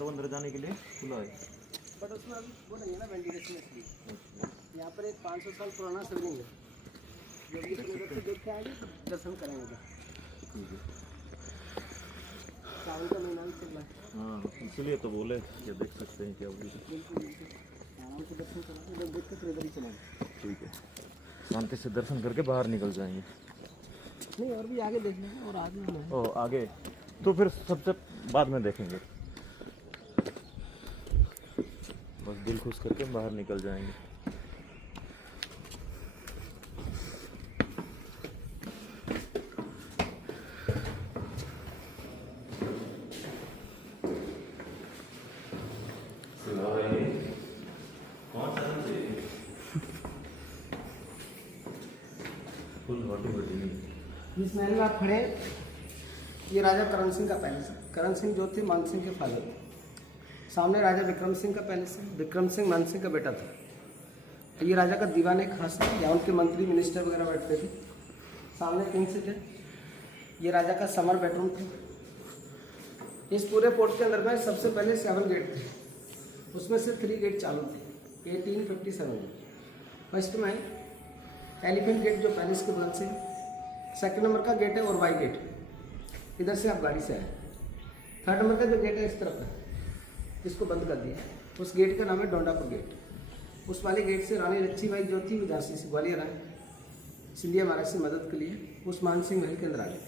अंदर जाने के लिए खुला है, बट उसमें अभी वो नहीं है ना वेंटिलेशन इसलिए। यहाँ पर एक 500 साल पुराना शिवलिंग है। जब ये अपने घर से देख के आएंगे तो दर्शन करेंगे। सावन का महीना भी चल रहा है। हाँ, इसलिए तो बोले ये देख सकते हैं क्या वो। बिल्कुल आराम से दर्शन करेंगे, जब देख के फिर इधर ही चलेंगे। ठीक है, शांति से दर्शन करके बाहर निकल जाएंगे। नहीं, और भी आगे देख लेंगे और आगे भी है। ओ आगे तो फिर सबसे बाद में देखेंगे, बस दिल खुश करके बाहर निकल जाएंगे। जिस महल में आप खड़े, ये राजा करण सिंह का पैलेस है। करण सिंह जो थे मान सिंह के फादर थे। सामने राजा विक्रम सिंह का पैलेस है। विक्रम सिंह मान सिंह का बेटा था। ये राजा का दीवान एक खास है, या उनके मंत्री मिनिस्टर वगैरह बैठते थे। सामने किंग सीट है। ये राजा का समर बेडरूम था। इस पूरे फोर्ट के अंदर में सबसे पहले 7 गेट थे, उसमें से 3 गेट चालू थे 1857 में। फर्स्ट में एलिफेंट गेट जो पैलेस के बगल से, सेकंड नंबर का गेट है और वाई गेट, इधर से आप गाड़ी से आए। थर्ड नंबर का जो गेट है इस तरफ है, इसको बंद कर दिया। उस गेट का नाम है डोंडापुर गेट। उस वाले गेट से रानी लक्ष्मीबाई जो थी वो झांसी से ग्वालियर आए सिंधिया महाराज से मदद के लिए। उस मान सिंह महल के अंदर आ गए।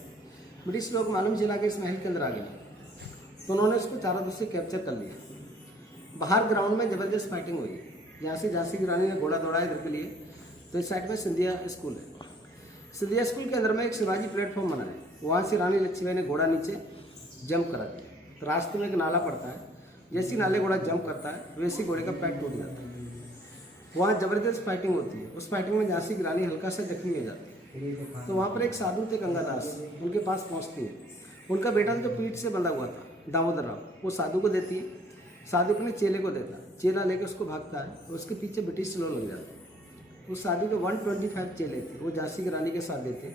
ब्रिटिश लोग मालूम चला के इस महल के अंदर आ गए तो उन्होंने उसको चारों तरफ से कैप्चर कर लिया। बाहर ग्राउंड में ज़बरदस्त फाइटिंग हुई। यहाँ से झांसी की रानी ने घोड़ा दौड़ाया इधर के लिए। तो इस साइड में सिंधिया स्कूल है। सिंधिया स्कूल के अंदर में एक शिवाजी प्लेटफॉर्म बना है। वहाँ से रानी लक्ष्मीबाई ने घोड़ा नीचे जंप करा दिया। तो रास्ते में एक नाला पड़ता है, जैसी नाले घोड़ा जंप करता है वैसी घोड़े का पैर टूट जाता है। वहाँ ज़बरदस्त फाइटिंग होती है। उस फाइटिंग में झांसी की रानी हल्का सा जख्मी हो जाती है। तो वहाँ पर एक साधु थे गंगादास, उनके पास पहुँचती है। उनका बेटा जो पीठ से बंधा हुआ था दामोदर राव, वो साधु को देती है। साधु अपने चेले को देता है। चेला लेकर उसको भागता है और उसके पीछे ब्रिटिश लोग लग जाते हैं। उस साधु के 125 चेले थे, वो झांसी की रानी के साथ देते।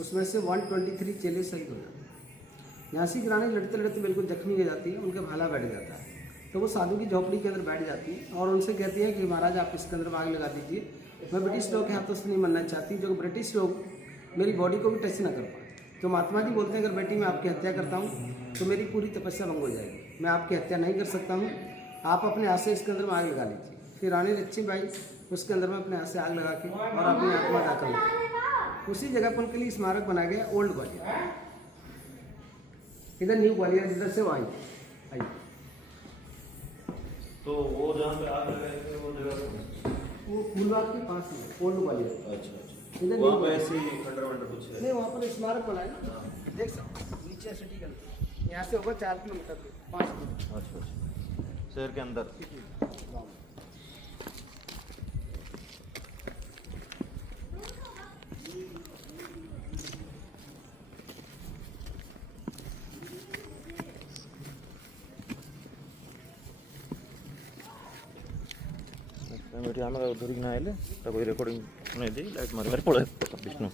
उसमें से 123 चेले शहीद हो जाते। झांसी की रानी लड़ते लड़ते बिल्कुल जख्मी हो जाती है, उनका भाला बैठ जाता है। तो वो साधु की झोपड़ी के अंदर बैठ जाती है और उनसे कहती है कि महाराज आप इसके अंदर आग लगा दीजिए, मैं ब्रिटिश लोग के हाथों से नहीं मरना चाहती, जो ब्रिटिश लोग मेरी बॉडी को भी टच ना कर पाए। तो महात्मा जी बोलते हैं अगर बेटी मैं आपकी हत्या करता हूँ तो मेरी पूरी तपस्या भंग हो जाएगी, मैं आपकी हत्या नहीं कर सकता हूँ, आप अपने हाथ से इसके अंदर में आग लगा लीजिए। फिर रानी लक्ष्मीबाई उसके अंदर में अपने हाथ से आग लगा के और अपनी आत्मा दाखिल हुई। उसी जगह पर उनके लिए स्मारक बनाया गया ओल्ड ग्वालियर। इधर न्यू ग्वालियर, इधर से वहाँ आइए। तो वो जहाँ पे आग लगाए थे वो जगह वो फूलबाग के पास में ओल्ड ग्वालियर। अच्छा, इधर वहाँ पे ऐसी खंडर वंडर कुछ है नहीं, वहाँ पर स्मारक बनाया ना, देख सकते नीचे सिटी के अंदर। यहाँ से होगा 4 किलोमीटर 5 किलोमीटर। अच्छा, शहर के अंदर। बेटी आम धरिक ना आइले रेकर्डिंग नहीं दी लाइट मारे पड़े विष्णु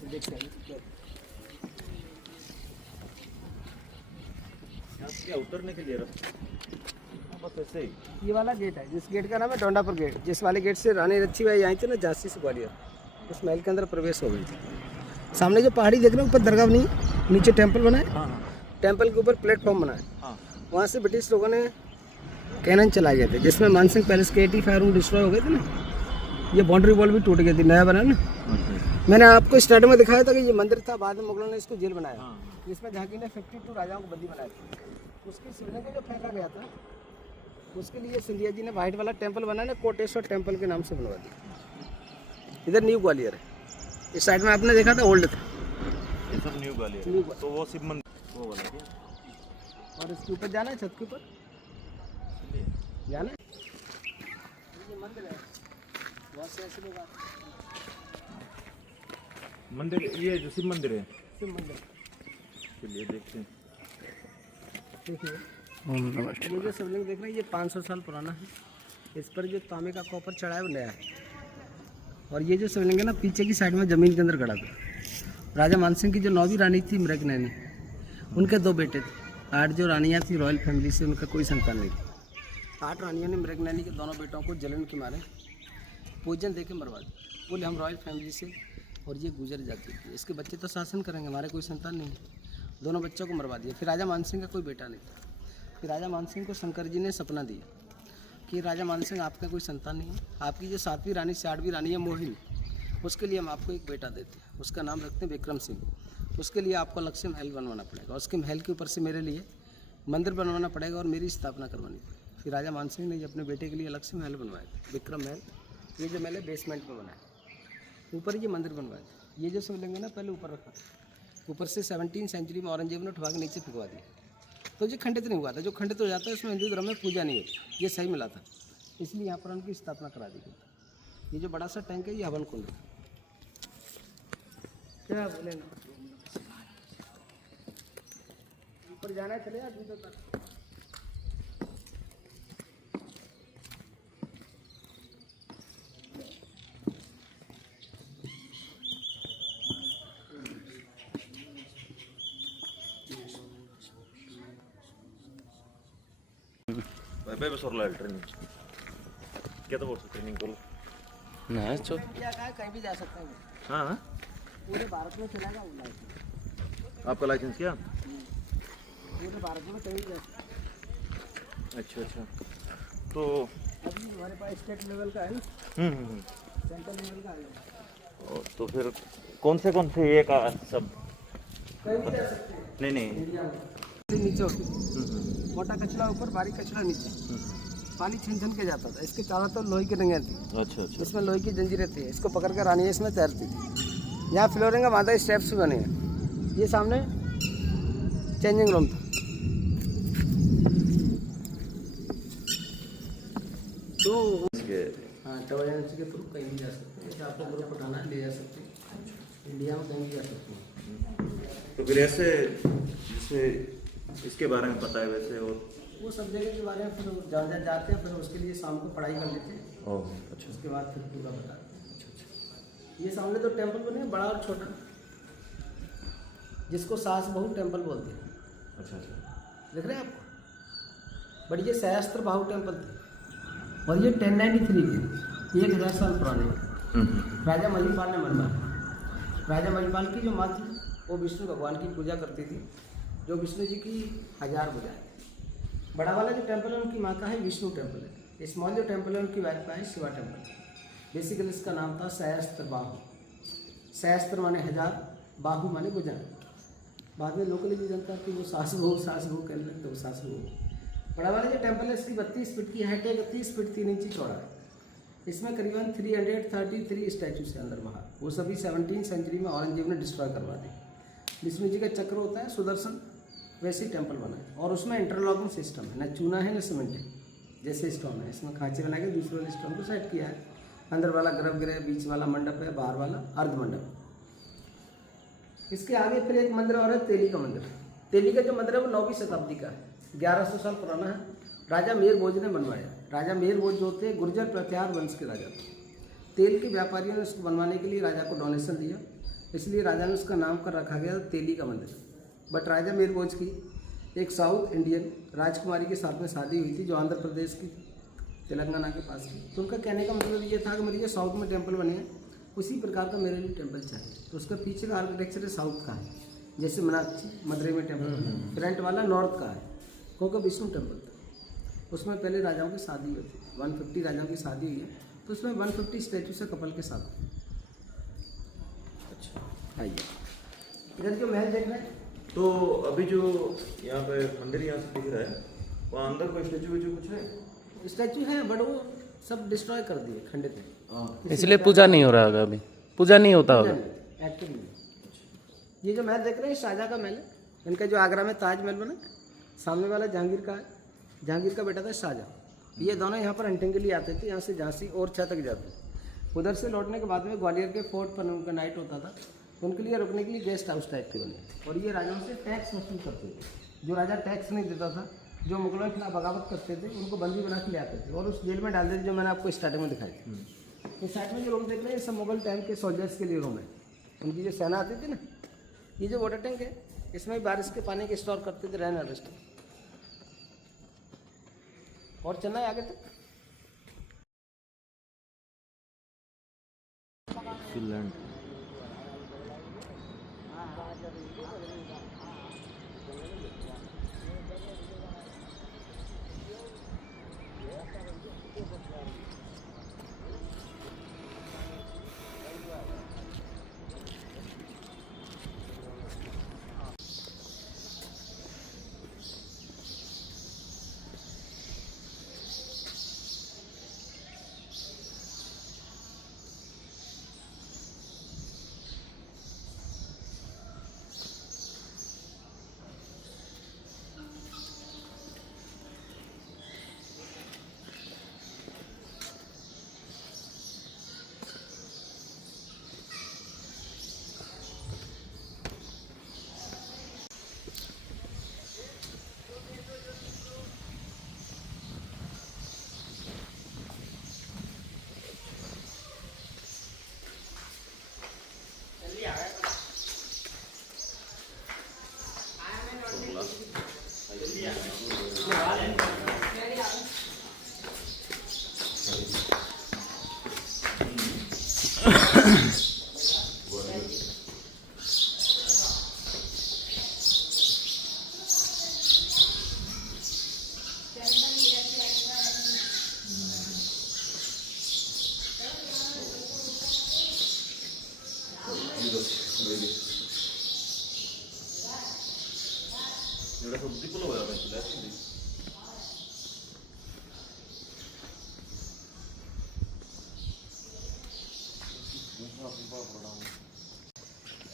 उतरने के लिए बस ऐसे ही। ये वाला गेट है, जिस गेट का नाम है डोंडापुर गेट। जिस वाले गेट से रानी लक्ष्मीबाई आई थी ना झांसी से ग्वालियर, उस महल के अंदर प्रवेश हो गई थी। सामने जो पहाड़ी देख रहे हो ऊपर दरगाह नहीं, नीचे टेम्पल बना है। हाँ, टेम्पल के ऊपर प्लेटफॉर्म बना है। हाँ, वहाँ से ब्रिटिश लोगों ने कैनन चलाए गए थे, जिसमें मानसिंह पैलेस के 85 रूम डिस्ट्रॉय हो गए थे ना। ये बाउंड्री वॉल भी टूट गई थी, नया बना ना। मैंने आपको स्टार्ट में दिखाया था कि ये मंदिर था, बाद में मुगलों ने इसको जेल बनाया। हाँ। इसमें झांकी ने 52 राजाओं को बंदी बनाया था। उसकी शिवलिंग को जो फेंका गया था, उसके लिए सिंधिया जी ने वाइट वाला टेम्पल बनाया, कोटेश्वर टेम्पल के नाम से बनवा दिया। इधर न्यू ग्वालियर है, इस साइड में आपने देखा था ओल्ड था। ये सब न्यू ग्वालियर न्यू है। तो वो शिव मंदिर वो वाला क्या? और इसके ऊपर जाना है, छत के ऊपर जाना है। ये मंदिर है, बहुत से ऐसे लोग आते हैं। मंदिर ये जो शिव मंदिर है, शिव मंदिर चलिए देखते हैं। देखिए, ये जो शिवलिंग देख रहे हैं ये 500 साल पुराना है। इस पर जो तांबे का कॉपर चढ़ा है वो नया है। और ये जो शिवलिंग है ना, पीछे की साइड में ज़मीन के अंदर गड़ा था। राजा मानसिंह की जो 9वीं रानी थी मृगनयनी, उनके 2 बेटे थे। 8 जो रानियाँ थी रॉयल फैमिली से, उनका कोई संतान नहीं थी। 8 रानियों ने मृगनयनी के दोनों बेटों को जलन के मारे पूजन दे के मरवा दिया। बोले हम रॉयल फैमिली से और ये गुजर जाती थी, इसके बच्चे तो शासन करेंगे, हमारे कोई संतान नहीं है। दोनों बच्चों को मरवा दिया। फिर राजा मानसिंह का कोई बेटा नहीं था। फिर राजा मानसिंह को शंकर जी ने सपना दिया कि राजा मानसिंह आपका कोई संतान नहीं है, आपकी जो 7वीं रानी से 8वीं रानी है मोहिनी, उसके लिए हम आपको एक बेटा देते हैं, उसका नाम रखते हैं विक्रम सिंह। उसके लिए आपको अलग से महल बनवाना पड़ेगा, उसके महल के ऊपर से मेरे लिए मंदिर बनवाना पड़ेगा और मेरी स्थापना करवानी पड़ेगी। फिर राजा मानसिंह ने अपने बेटे के लिए अलग से महल बनवाया था, विक्रम महल। ये जो महल है बेसमेंट में बना है, ऊपर ये मंदिर बनवाया था। ये जो शिवलिंग है ना, पहले ऊपर रखा था, ऊपर से 17वीं सेंचुरी में औरंगजेब ने उठवा के नीचे फेंकवा दिया। तो ये खंडित नहीं हुआ था। जो खंडित हो जाता है उसमें हिंदू धर्म में पूजा नहीं होती, ये सही मिला था, इसलिए यहाँ पर उनकी स्थापना करा दी गई। ये जो बड़ा सा टैंक है ये हवन कुंड है। क्या बोले ना, ऊपर जाना है, चले अभी तक। भाई बस और लाइट ट्रेनिंग क्या तो बोल ट्रेनिंग करो ना, तो क्या कहा, कहीं भी जा सकता है। हाँ, पूरे भारत में चलेगा वो लाइसेंस। आपका लाइसेंस क्या? पूरे भारत में कहीं भी जा सकता है। अच्छा, तो अभी हमारे पास स्टेट लेवल का है ना, सेंट्रल लेवल का है। तो फिर कौन से ये का सब कहीं भी जा सकते हैं नहीं इंडिया में। नीचे होती, मोटा कचरा ऊपर, बारीक कचरा नीचे। पानी छन के जाता था। इसके चारों तरफ लोहे की रंगें थी। अच्छा, इसमें लोहे की जंजीरें थी, इसको पकड़ कर रानी इसमें तैरती थी। यहाँ फ्लोरिंग का बांधा स्टेप्स भी बने हैं। ये सामने चेंजिंग रूम था। तो हाँ, ट्रैवल एजेंसी के थ्रू कहीं भी जा सकते हैं। जैसे आपको ग्रुप उठाना है ले जा सकते हैं, इंडिया में कहीं भी जा सकते हैं। तो फिर ऐसे जैसे इसके बारे में पता है वैसे, और वो सब जगह के बारे में फिर जहाँ जाते हैं, फिर उसके लिए शाम को पढ़ाई कर लेते हैं। ओह अच्छा, उसके बाद फिर पूरा बताते हैं। ये सामने तो टेम्पल बने हैं, बड़ा और छोटा, जिसको सास बहू टेम्पल बोलते हैं। अच्छा, देख रहे हैं आपको, बट ये सहस्त्र बाहु टेम्पल थे और ये 1093 की 1000 साल पुराने राजा महीपाल ने बनवाया। राजा महीपाल की जो माँ थी वो विष्णु भगवान की पूजा करती थी, जो विष्णु जी की 1000 भुजाएं। बड़ा वाला जो टेम्पल है उनकी माँ का है विष्णु टेम्पल है। स्मॉल जो टेम्पल है उनकी वाइफ का है शिवा टेम्पल। बेसिकली इसका नाम था सहस्त्र बाहु। सहस्त्र माने 1000, बाहु माने भुजा। बाद में लोकली भी जनता कि वो सास बहू कहने लगते, वो सास बहू। बड़ा वाला जो टेम्पल है इसकी 32 फीट की हाइट है, 31 फीट 3 इंची चौड़ा है। इसमें करीबन 333 स्टैचूज है अंदर बाहर। वो सभी 17वीं सेंचुरी में औरंगजेब ने डिस्ट्रॉय करवा दी। विष्णु जी का चक्र होता है सुदर्शन, वैसे ही टेम्पल बना है। और उसमें इंटरलॉकिंग सिस्टम है, न चूना है न सीमेंट है, जैसे स्टोन है। इसमें खांचे बना के दूसरे वाले स्टोन को सेट किया है। अंदर वाला गर्भगृह, बीच वाला मंडप है, बाहर वाला अर्ध मंडप। इसके आगे फिर एक मंदिर और है, तेली का मंदिर। तेली का जो मंदिर है वो 9वीं शताब्दी का है, 1100 साल पुराना है। राजा मेर भोज ने बनवाया। राजा मेर भोज जो थे गुर्जर प्रत्यार वंश के राजा थे। तेल के व्यापारियों ने उसको बनवाने के लिए राजा को डोनेशन दिया, इसलिए राजा ने उसका नाम कर रखा गया तेली का मंदिर। बट राजा मेर भोज की एक साउथ इंडियन राजकुमारी के साथ में शादी हुई थी, जो आंध्र प्रदेश की तेलंगाना के पास थी। तो उनका कहने का मतलब ये था कि मेरे साउथ में टेम्पल बने हैं, उसी प्रकार का मेरे लिए टेम्पल चाहिए। तो उसका पीछे का आर्किटेक्चर साउथ का है, जैसे मीनाक्षी मदुरई में टेम्पल। फ्रंट वाला नॉर्थ का है, क्योंकि विष्णु टेम्पल था। उसमें पहले राजाओं की शादी हुई थी, 150 राजाओं की शादी हुई है, तो उसमें 150 स्टैचू से कपल के साथ। आइए, इधर जो महल देख रहे हैं, तो अभी जो यहाँ पे मंदिर यहाँ से दिख रहा है, वहाँ अंदर कोई स्टेचू वेचू कुछ है? स्टैचू है बट वो सब डिस्ट्रॉय कर दिए, खंडित है। इसलिए पूजा नहीं हो रहा होगा, अभी पूजा नहीं होता होगा। एक्टिव नहीं। ये जो महल देख रहे हैं शाहजहाँ का महल है, इनका जो आगरा में ताजमहल बना, सामने वाला जहांगीर का है, जहांगीर का बेटा था शाहजहाँ। ये दोनों यहाँ पर हंटिंग के लिए आते थे, यहाँ से झांसी और छह तक जाते। उधर से लौटने के बाद में ग्वालियर के फोर्ट पर उनका नाइट होता था, उनके लिए रुकने के लिए गेस्ट हाउस टाइप के बने। और ये राजाओं से टैक्स वसूल करते थे। जो राजा टैक्स नहीं देता था, जो मुगलों के खिलाफ बगावत करते थे, उनको बंदी बना के ले आते थे और उस जेल में डाल देते, जो मैंने आपको स्टार्टिंग में दिखाई थी। इस साइड में जो रूम देख रहे हैं, ये सब मुगल टाइम के सोल्जर्स के लिए रूम है। उनकी जो सेना आती थी ना, ये जो वाटर टैंक है, इसमें बारिश के पानी के स्टोर करते थे, रहना रेस्ट। और चलना है आगे तक। फिनलैंड।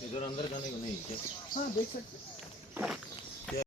इधर अंदर जाने को नहीं क्या? हाँ देख सकते हैं।